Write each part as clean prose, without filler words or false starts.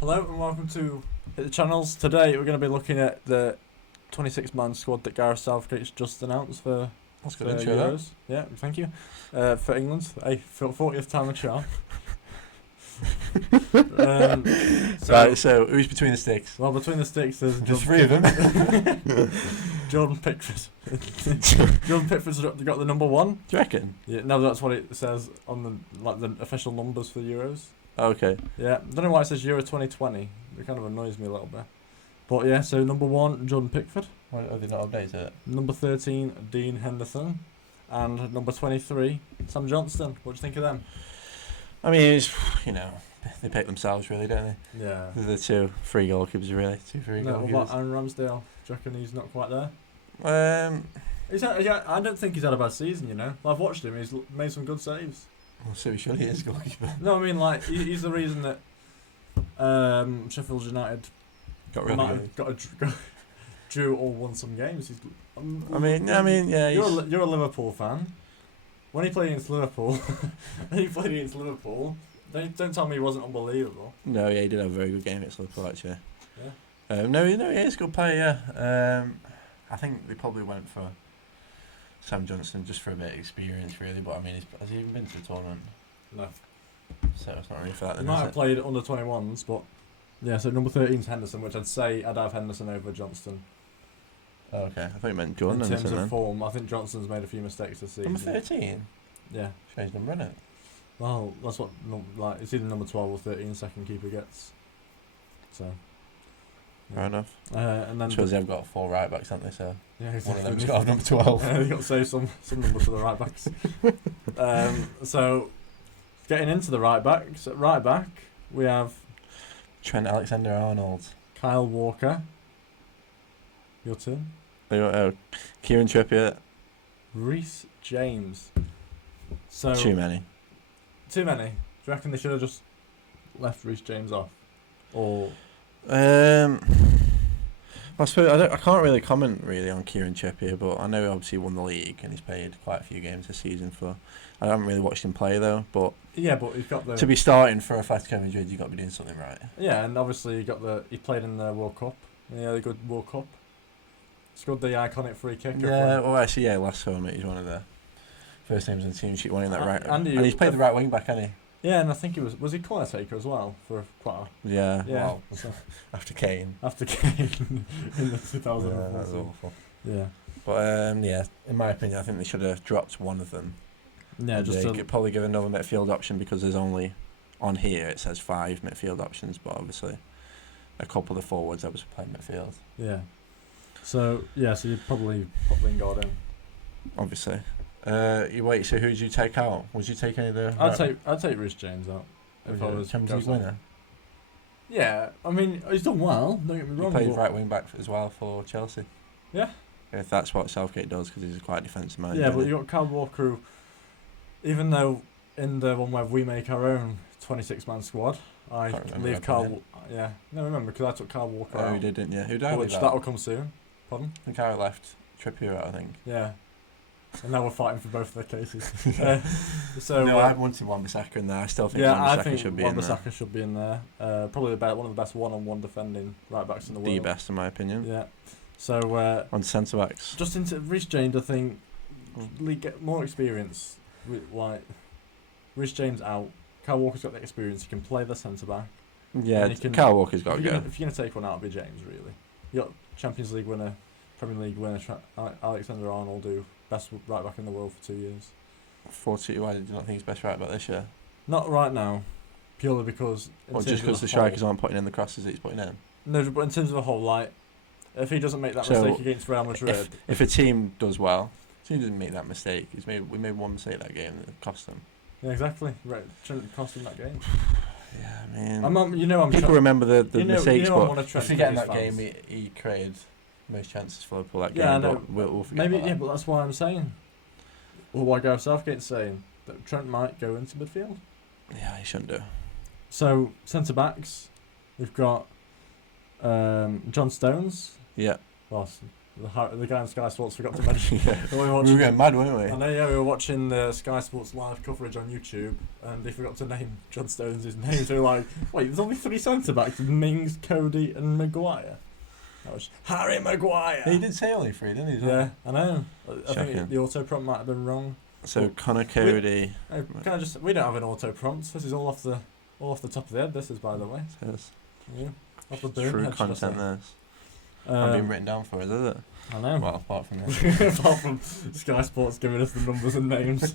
Hello and welcome to Hit the Channels. Today we're going to be looking at the 26-man squad that Gareth Southgate's just announced for That's good intro, that. Euros. Yeah, thank you. For England, for 40th time a charm. So who's between the sticks? Well, between the sticks there's Just three of them. Jordan Pickford. Jordan Pickford's got the number one. Do you reckon? Yeah, no, that's what it says on the official numbers for Euros. Okay. Yeah, don't know why it says Euro 2020. It kind of annoys me a little bit. But yeah, so number 1, Jordan Pickford. Why have they not updated it? Number 13, Dean Henderson. And number 23, Sam Johnston. What do you think of them? I mean, it's, they pick themselves, really, don't they? Yeah. They're the 2 free goalkeepers, really. 2 free No, what goalkeepers. about Aaron Ramsdale? Do you reckon he's not quite there? I don't think he's had a bad season, I've watched him. He's made some good saves. Well, so he surely is goalkeeper. No, I mean, like, he's the reason that Sheffield United Got really good. got a drew or won some games. Yeah. You're a Liverpool fan. When he played against Liverpool, don't tell me he wasn't unbelievable. No, yeah, he did have a very good game against Liverpool, actually. Yeah. No, he's a good player, yeah. I think they probably went for Sam Johnston just for a bit of experience, really. But I mean, has he even been to the tournament? No. So it's not really for that. He Then, might is have it? played under 21s, but yeah. So number 13's Henderson, which I'd say I'd have Henderson over Johnston. Oh, okay, I thought you meant Jordan In terms Henderson of then. form, I think Johnston's made a few mistakes this season. Number 13? Yeah. Strange number, isn't it? Well, that's what it's either number 12 or 13 second keeper gets. So. Fair enough. And then Shows they've got 4 right backs, haven't they? So yeah, one exactly. of them's got number 12. They've got to save some numbers for the right backs. So, getting into the right backs, at right back we have Trent Alexander-Arnold. Kyle Walker. Your turn. They got Kieran Trippier. Reece James. So Too many. Too many. Do you reckon they should have just left Reece James off, or? I suppose I can't really comment really on Kieran Trippier, but I know he obviously won the league and he's played quite a few games this season for. I haven't really watched him play though, but Yeah, but he's got the. to be starting for Atletico Madrid, you've got to be doing something right. Yeah, and obviously he played in the World Cup. Yeah, the good World Cup. Scored the iconic free kick. Yeah, well actually, yeah, last tournament he's one of the first names on the team sheet winning that right. And he's played the right wing back, hasn't Yeah, and I think he was he corner taker as well for quite a. he? Yeah. Yeah. Wow. After Kane. After Kane in the 2004 Yeah, that was season. awful. Yeah. But yeah, in my opinion, I think they should have dropped one of them. Yeah, And just they to, could probably give another midfield option because there's only on here it says 5 midfield options, but obviously a couple of the forwards that was playing midfield. yeah. So you'd probably put Lingard in. Obviously. So who did you take out? Would you take any of the? I'd take Reece James out if I was Champions League winner. Yeah, I mean he's done well. Don't get me He wrong. played but- right wing back as well for Chelsea. Yeah. If that's what Southgate does, because he's quite a defensive man. Yeah, but you got Kyle Walker, who, even though in the one where we make our own 26-man squad, I Can't remember leave who I Kyle. put Yeah, no, remember because I took Kyle Walker Oh, out. you did, didn't you? Who did I Which leave that'll out? come soon. Pardon? I think I left Trippier out, I think. Yeah. And now we're fighting for both of their cases. No, I wanted Wan-Bissaka in there. I still think Wan-Bissaka should be in there. Wan-Bissaka should be in there. Probably one of the best one-on-one defending right backs in the world. The best, in my opinion. Yeah. So On centre backs. just into Reece James, I think get more experience. Like Reece James out. Kyle Walker's got the experience. He can play the centre back. Yeah, And he can- Kyle Walker's got to go. If you're gonna take one out, it'll be James. Really. You got Champions League winner, Premier League winner, Alexander-Arnold, do best right back in the world for 2 years. 40. Why did you not think he's best right back this year? Not right now, purely because. Or just because the strikers aren't putting in the crosses that he's putting in? No, but in terms of the whole, like, if he doesn't make that So, mistake against Real Madrid, If a team does well, team doesn't make that mistake. We made one mistake that game that cost them. yeah, exactly. Right, shouldn't cost him that game. Yeah, I mean. I'm people remember the mistakes, I'm one but of Trent's if you get in biggest that fans. game, he created most chances for Liverpool that Yeah, game. I know. But we'll forget Maybe, about yeah, that. but that's why I'm saying. Or why Gareth Southgate's saying that Trent might go into midfield. Yeah, he shouldn't do. So centre backs, we've got John Stones. Yeah. Well, The guy on Sky Sports forgot to mention. Yeah. We were We watching, were getting mad, weren't we? I know, yeah, we were watching the Sky Sports live coverage on YouTube, and they forgot to name John Stones' his name. So we were like, wait, there's only 3 centre backs: Mings, Cody, and Maguire. That was Harry Maguire. He did say only 3, didn't he? Yeah, I know. I Shocking. think the auto prompt might have been wrong. So Connor Cody. We don't have an auto prompt. This is all off the top of the head. This is, by the way. Says Yeah, off the boom. true head, should I content. say. This. Not been written down for us, is it? I know. Well, apart from this. Apart from Sky Sports giving us the numbers and names.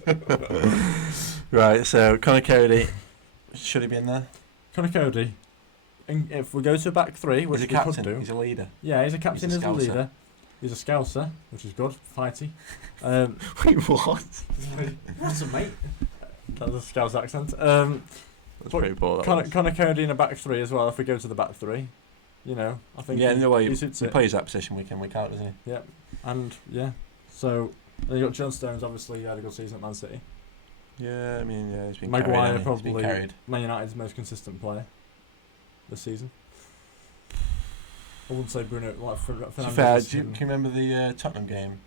Right. So Connor Cody, should he be in there? Connor Cody. If we go to a back 3, which He's a we could captain. do. He's a leader. Yeah, he's a captain, He's he's a a scouser. leader. He's a scouser, which is good. Fighty. Wait, what? What's a mate? That's a Scouse accent. That's but pretty poor. Connor Cody in a back 3 as well. If we go to the back 3, you know, I think. Yeah, in the way he suits he it. plays that position week in, week out, doesn't he? Yeah, and yeah. So then you got John Stones. Obviously, he had a good season at Man City. Yeah, I mean, yeah, he's been Maguire carried. hasn't he? He's probably been carried. Man United's most consistent player this season. I wouldn't say Bruno. Like To be Fernandes. fair, is- can you remember the Tottenham game?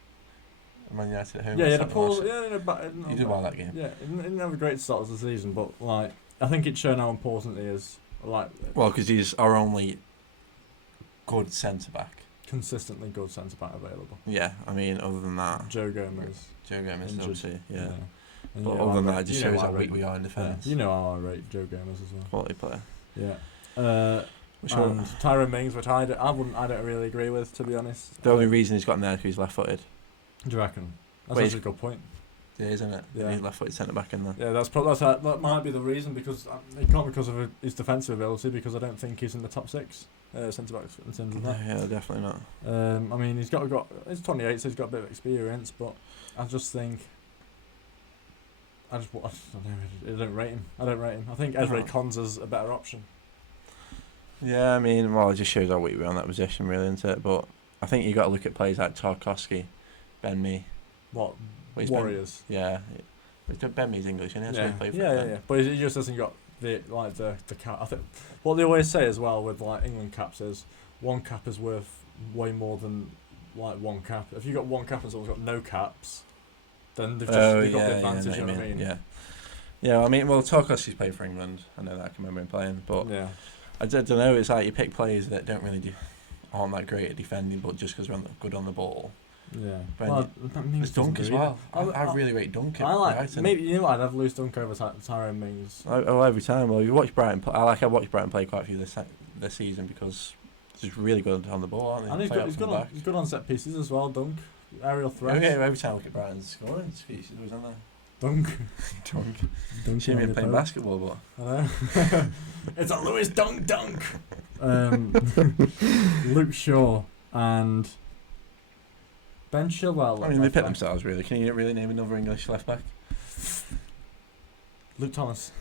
Man United at home. Yeah, or the something Paul. else? Yeah, but He did well that game. Yeah, he didn't have a great start to the season, but like I think it's shown how important he is. Like Well, because he's our only good centre back. consistently good centre back available. Yeah, I mean, other than that, Joe Gomez. Joe Gomez, Injured. obviously, yeah. And But you know other than I that, rate- it just you know shows I how rate- weak we are in defence. You know how I rate Joe Gomez as well. Quality player. Yeah. Which And Tyrone Mings, which I don't really agree with, to be honest. the only reason he's got in there is 'cause he's left-footed. Do you reckon? That's Wait, actually a good point. Yeah, isn't it? Yeah. He's left-footed centre back in there. Yeah, that might be the reason, because it can't because of his defensive ability, because I don't think he's in the top 6 centre backs in terms of that. Yeah, definitely not. I mean, he's he's 28, so he's got a bit of experience, but I just think I don't rate him. I think Ezra Konsa's a better option. Yeah, I mean, well, it just shows how weak we are in that position, really, isn't it? But I think you got to look at players like Tarkowski, Ben Mee. What? Well, he's Warriors. Yeah. Ben Mee's English, isn't he? So he played for yeah. them. But he just hasn't got the cap. I think what they always say as well with like England caps is one cap is worth way more than like one cap. If you got one cap and someone's got no caps, then they've got the advantage. You know what I mean? Yeah. Yeah, I mean, well, Tarkowski's played for England. I know that. I can remember him playing, but Yeah. I don't know. It's like you pick players that don't really aren't that great at defending, but just because they're good on the ball. Yeah. But Well, There's Dunk as well. I really rate Dunk. I like Brighton. maybe you know what, I'd have Lewis Dunk over Tyrone Mings. Every time. Well, you watch Brighton. I watched Brighton play quite a few this season because he's really good on the ball, aren't they? And he's good on set pieces as well. Dunk, aerial threats. Yeah, every time I look at Brighton's scoring speeches, it was on there. Dunk. Dunk. Shouldn't be playing basketball, but I know. It's a Lewis Dunk. Luke Shaw and Ben Chilwell. I mean, they picked themselves really. Can you really name another English left back? Luke Thomas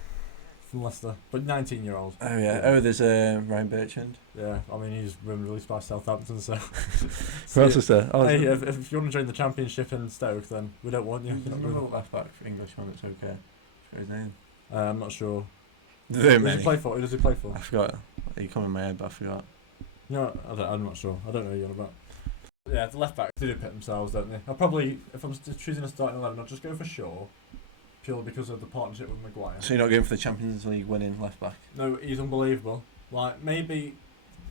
from Leicester, but 19-year-old. Oh yeah. Oh, there's Ryan Bertrand. Yeah, I mean he's been released by Southampton, so. Who else is there? Oh, Hey, if you want to join the Championship in Stoke, then we don't want you. There's another left back for English one that's okay. What's his name? I'm not sure. Who Who does he play for? I forgot. He come in my head, but I forgot. No, I'm not sure. I don't know who you're on about. Yeah, the left back, they do pick themselves, don't they? I'll probably, if I'm choosing a starting 11, I'll just go for Shaw, purely because of the partnership with Maguire. So you're not going for the Champions League winning left back? No, he's unbelievable. Like, maybe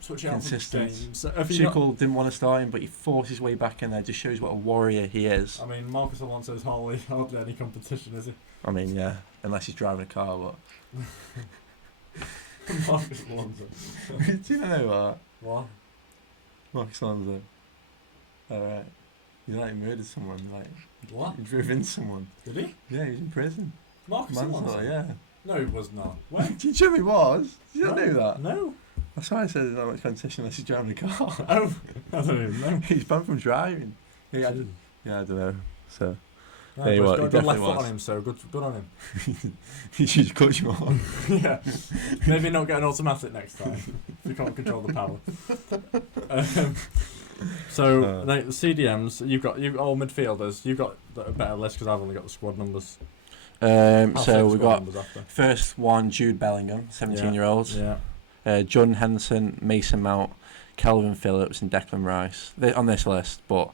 switch it out for Consistent. games. So if you're Tuchel didn't want to start him, but he forced his way back in there. Just shows what a warrior he is. I mean, Marcus Alonso's hardly any competition, is he? I mean, yeah, unless he's driving a car, but... Marcus Alonso. Do you know what? What? Marcus Alonso. Alright. He murdered someone, What? he drove in someone. Did he? Yeah, he was in prison. Marcus Alonso? Manslaughter, yeah. No, he was not. When? Did you tell me he was? Did you not know that? No. That's why I said there's not much competition unless he's driving a car. Oh, I don't even know. He's banned from driving. I didn't. Yeah, I don't know. So, No, Yeah, he but was, he's he got a good left definitely foot was. on him, so good on him. he should cut you off. Yeah. Maybe not get an automatic next time if you can't control the power. So the CDMs, you've all midfielders. You've got a better list because I've only got the squad numbers. I'll say So the we've squad got numbers after. first one, Jude Bellingham, 17-year-old. Yeah. Jordan Henderson, Mason Mount, Kelvin Phillips and Declan Rice on this list, but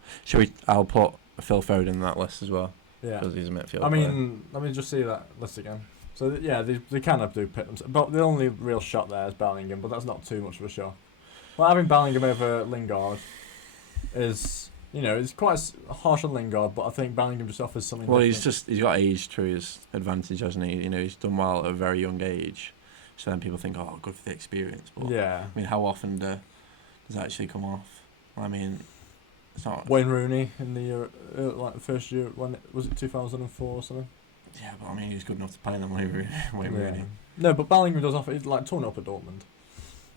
I'll put Phil Foden in that list as well. Yeah. Because he's a midfield I player. mean, let me just see that list again. So, they kind of do pit them. But the only real shot there is Bellingham, but that's not too much of a shot. Well, having Bellingham over Lingard is, it's quite harsh on Lingard, but I think Bellingham just offers something different. He's got age to his advantage, hasn't he? He's done well at a very young age. So then people think, oh, good for the experience. But, yeah. I mean, how often does that actually come off? I mean, it's not... Wayne Rooney in the year, the first year, was it 2004 or something? Yeah, but I mean, he was good enough to play them Wayne Rooney. No, but Bellingham does offer, he's like torn up at Dortmund.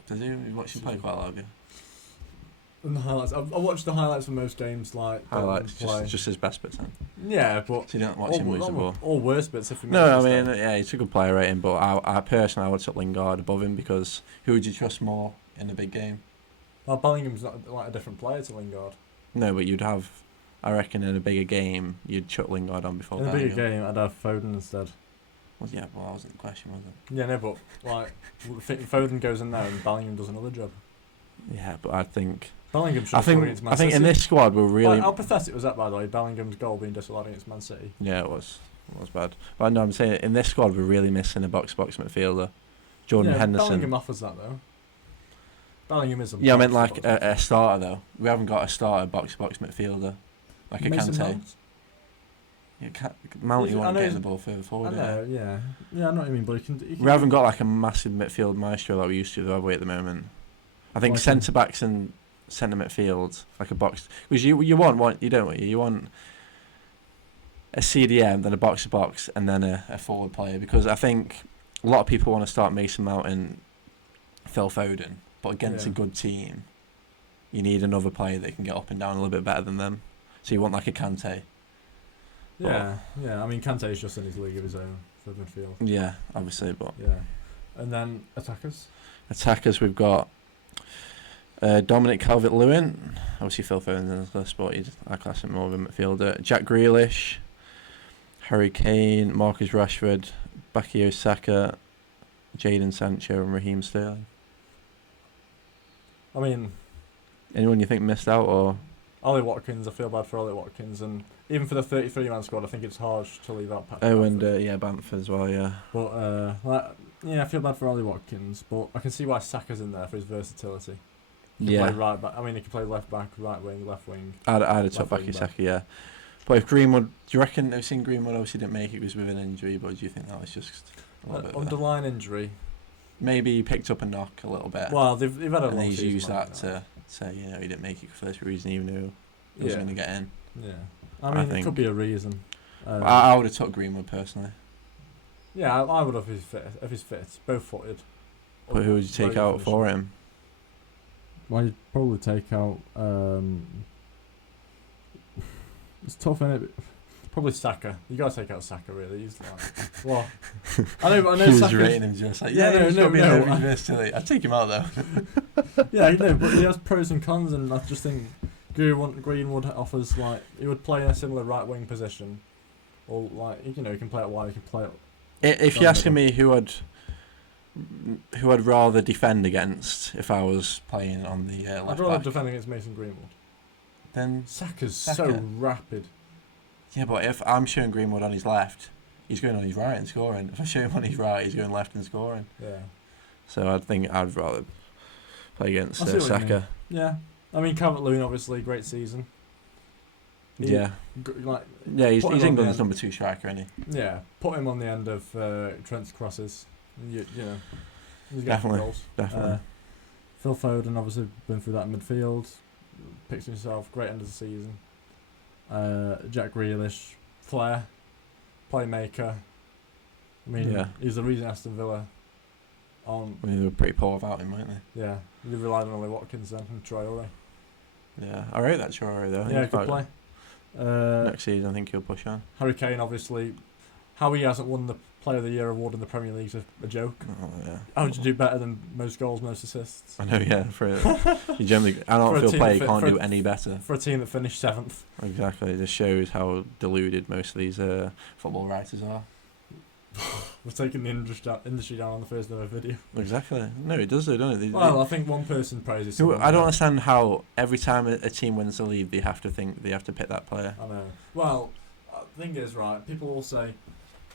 Does he? You watched him play quite a lot, have you? And the highlights, I watched the highlights for most games, highlights, just his best bits then. Yeah, but so you don't watch him lose the ball. All worst bits if you No, I mean, yeah, he's a good player rating, but I personally would put Lingard above him because who would you trust more in a big game? Well, Bellingham's not like a different player to Lingard. No, but you'd have, I reckon, in a bigger game, you'd chuck Lingard on before Bellingham. In a bigger game, I'd have Foden instead. Well, yeah, well, that wasn't the question, was it? Yeah, no, but Foden goes in there and Bellingham does another job. Yeah, but I think... Bellingham should I think in this squad we're really... How pathetic was that, by the way, Bellingham's goal being disallowed against Man City? Yeah, it was. It was bad. But no, I'm saying in this squad we're really missing a box-to-box midfielder. Jordan Henderson. Bellingham offers that, though. Bellingham is a I meant like a starter, though. We haven't got a starter box-to-box midfielder. Like a Kante. Yeah, Mount, you want to get the ball further forward. I know, yeah. Yeah, I know what you mean, but he can we haven't got like a massive midfield maestro like we used to, though, have we, at the moment? I think centre-backs and centre midfield, like a box... Because you want you don't you want a CDM, then a box-to-box, and then a forward player. Because I think a lot of people want to start Mason Mount and Phil Foden, but against a good team, you need another player that can get up and down a little bit better than them. So you want like a Kante. Yeah. I mean, Kante's just in his league of his own for midfield. Yeah, obviously, but... Yeah. And then attackers? Attackers, we've got Dominic Calvert-Lewin. Obviously, Phil Foden's in this list, but I class him more of a midfielder. Jack Grealish, Harry Kane, Marcus Rashford, Bukayo Saka, Jadon Sancho, and Raheem Sterling. I mean... Anyone you think missed out, or...? Ollie Watkins, I feel bad for Ollie Watkins, and even for the 33-man squad, I think it's harsh to leave out Patrick Bamford. And Bamford as well, yeah. But I feel bad for Ollie Watkins, but I can see why Saka's in there for his versatility. He can play right back. I mean, he can play left back, right wing, left wing. I'd have took back Saka, yeah. But if Greenwood, do you reckon? I've seen Greenwood obviously didn't make it, was with an injury, but do you think that was just a little bit underlying injury? Maybe he picked up a knock a little bit. Well, they've had a and long he's season used that to say, he didn't make it for this reason, even though he was going to get in. Yeah, I mean, it could be a reason. I would have took Greenwood personally. Yeah, I would have if he's fit, both-footed. But who would you take out for him? Well, you'd probably take out... it's tough, isn't it? Probably Saka. You gotta take out Saka, really. He's like... Well, I know He Saka's... rating him just like, no. I'd take him out, though. Yeah, but he has pros and cons, and I just think Greenwood offers, like... He would play in a similar right-wing position. Or, like, he can play it wide, he can play it... If you're asking me who I'd rather defend against if I was playing on the left back. I'd rather defend against Mason Greenwood. Then Saka's so rapid. Yeah, but if I'm showing Greenwood on his left, he's going on his right and scoring. If I show him on his right, he's going left and scoring. Yeah. So I think I'd rather play against Saka. Yeah. I mean, Calvert-Lewin, obviously, great season. He's England's number 2 striker, isn't he? Yeah. Put him on the end of Trent's crosses. He's Definitely. goals. Definitely. Phil Foden, obviously, been through that in midfield. Picks himself, great end of the season. Jack Grealish, flair, playmaker. I mean, he's the reason Aston Villa they were pretty poor without him, weren't they? Yeah, they relied on Ollie Watkins then and Traore. Yeah, I rate that Traore though. Yeah, good play. Next season, I think he'll push on. Harry Kane, obviously, how he hasn't won the Player of the Year award in the Premier League's a joke. Oh yeah. How did you do better than most goals, most assists? I know, yeah. You generally, I don't feel player can't do any better. For a team that finished 7th. Exactly. It just shows how deluded most of these football writers are. We're taking the industry down on the first ever video. Exactly. No, it does though, doesn't it? Well, I think one person praises someone. I don't understand how every time a team wins the league, they have to pick that player. I know. Well, the thing is, right, people will say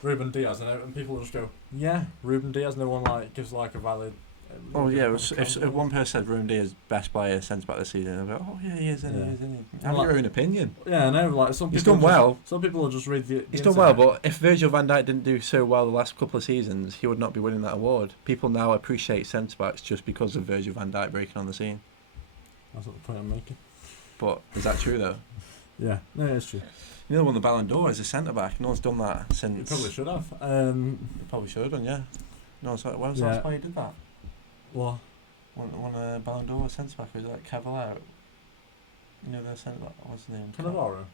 Ruben Diaz, and people will just go, yeah, Ruben Diaz. No one gives a valid. Oh yeah, if one person said Ruben Diaz best player centre back this season, they'll go, oh yeah, he is, isn't he? Have your own opinion. Yeah, I know. Some people he's done well. Some people will just read the. He's done well, but if Virgil van Dijk didn't do so well the last couple of seasons, he would not be winning that award. People now appreciate centre backs just because of Virgil van Dijk breaking on the scene. That's not the point I'm making. But is that true though? Yeah, no, it's true. You know, won the Ballon d'Or as a centre back. No one's done that since. You probably should have. You probably should have done, yeah. No, so when was the last time you did that? What? Won a Ballon d'Or centre back. Was it like Cavallero? You know the centre back. What's his name? Cannavaro.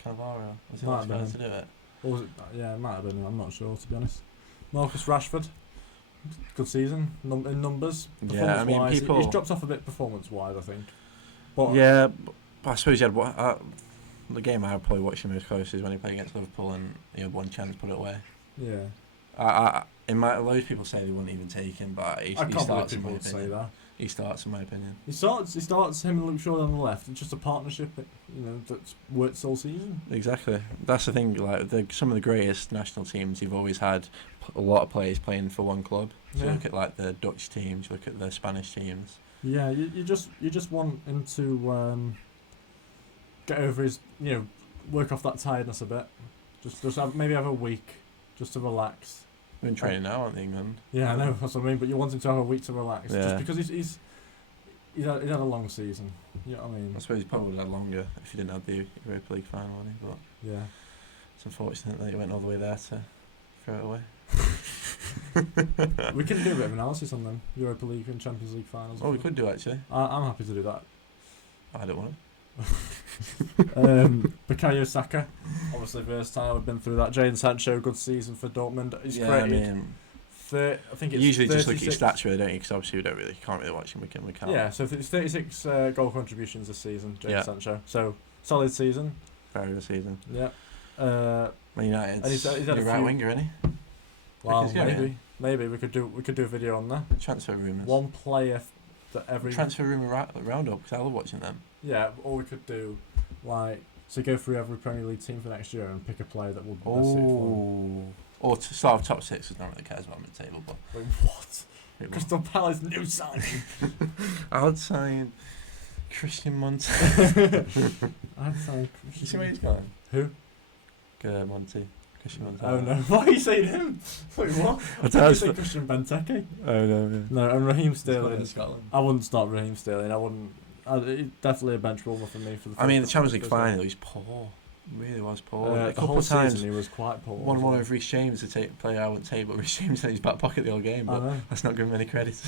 Was he the last guy to do it? Or was it? Yeah, it might have been. I'm not sure, to be honest. Marcus Rashford. Good season in numbers. Yeah, I mean, he's dropped off a bit performance-wise, I think. But yeah, but I suppose he had the game I probably watched him most closely is when he played against Liverpool and he had one chance to put it away. Yeah. Loads of people say they wouldn't even take him, but he can't starts believe people in my would say opinion. that. He starts, in my opinion. He starts him and Luke Shaw on the left. It's just a partnership, that's worked all season. Exactly. That's the thing. Some of the greatest national teams, you've always had a lot of players playing for one club. So you look at the Dutch teams, you look at the Spanish teams. Yeah, you just want him to get over his, work off that tiredness a bit. Just maybe have a week just to relax. We're in training now, aren't they, England? Yeah, I know, that's what I mean, but you want him to have a week to relax. Yeah. Just because he's had a long season. You know what I mean? I suppose he probably would have had longer if he didn't have the Europa League final, would he? But yeah. It's unfortunate that he went all the way there to throw it away. We can do a bit of analysis on them, Europa League and Champions League finals. Oh, we could do, actually. I'm happy to do that. I don't want to. Bukayo Saka, obviously versatile. We've been through that. Jadon Sancho, good season for Dortmund. He's created. I think it's usually 36. Just look at your stats, really, don't you? Because obviously we can't really watch him. We can't. Yeah, so it's 36 goal contributions this season, Jadon Sancho. So solid season. Very good season. Yeah. Man United. He's had a right few winger, isn't he? Well, maybe we could do a video on that. Transfer rumours. One player that every transfer rumour roundup, because I love watching them. Yeah, or we could do go through every Premier League team for next year and pick a player that would be best suited for them. Or to start with top six, because no one really cares about mid-table. But wait, what? Crystal Palace new signing. I would sign Christian Monti. I'd sign Christian. You see where he's going? Who? Monti. Christian Monti. Oh no! Why are you saying him? Wait, what? I thought you said Christian Benteke. Oh no. Yeah. No, and Raheem Sterling. Scotland. I wouldn't start Raheem Sterling. I wouldn't. He's definitely a bench warmer for me. For the the Champions League final, he's poor. He really was poor. A couple of times he was quite poor. One over Reece James to player I wouldn't take, but Reece James in his back pocket the whole game. But let's not give him any credit.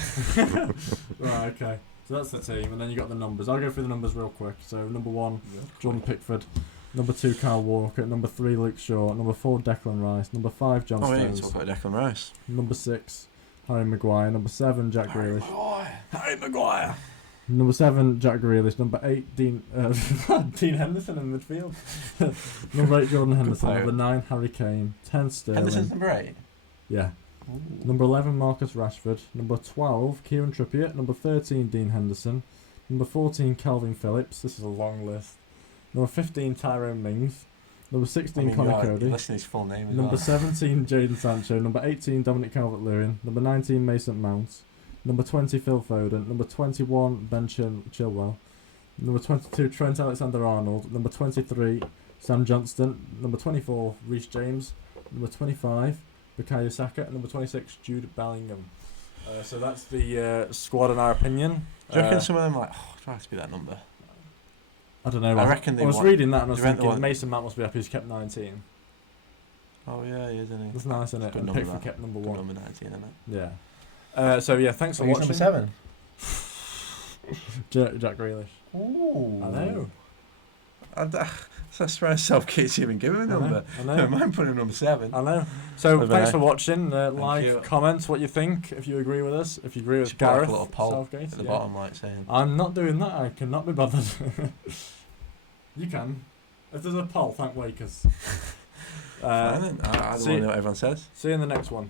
Right, okay. So that's the team, and then you got the numbers. I'll go through the numbers real quick. So number 1, Jordan Pickford. Number 2, Kyle Walker. Number 3, Luke Shaw. Number 4, Declan Rice. Number 5, John Stones. Talk about Declan Rice. Number 6, Harry Maguire. Number 7, Jack Grealish. Harry Maguire. Number 7, Jack Grealish. Number 8, Dean Henderson in midfield. Number 8, Jordan Henderson. Number 9, Harry Kane. 10, Sterling. Henderson's number 8? Yeah. Ooh. Number 11, Marcus Rashford. Number 12, Kieran Trippier. Number 13, Dean Henderson. Number 14, Calvin Phillips. This is a long list. Number 15, Tyrone Mings. Number 16, Connor Cody. Listen to his full name as Number 17, Jadon Sancho. Number 18, Dominic Calvert-Lewin. Number 19, Mason Mount. Number 20, Phil Foden. Number 21, Ben Chilwell. Number 22, Trent Alexander-Arnold. Number 23, Sam Johnston. Number 24, Reece James. Number 25, Bukayo Saka. And number 26, Jude Bellingham. So that's the squad in our opinion. Do you reckon some of them do I have to be that number? I don't know. I reckon I was reading that and I was thinking Mason Mount must be happy he's kept 19. Oh yeah, he is, isn't he? That's nice, isn't it? And Pickford kept number 1. Number 19, isn't it? Yeah. So yeah, thanks for watching. Number 7. Jack Grealish. Ooh. I know. That's why self-Kate's even given a number. I know. No, mine put him number 7. I know. So thanks for watching. You. Comment what you think. If you agree with us. If you agree with Gareth. A little poll Southgate, at the bottom, saying. I'm not doing that. I cannot be bothered. You can. If there's a poll, thank Wakers. I don't want to know what everyone says. See you in the next one.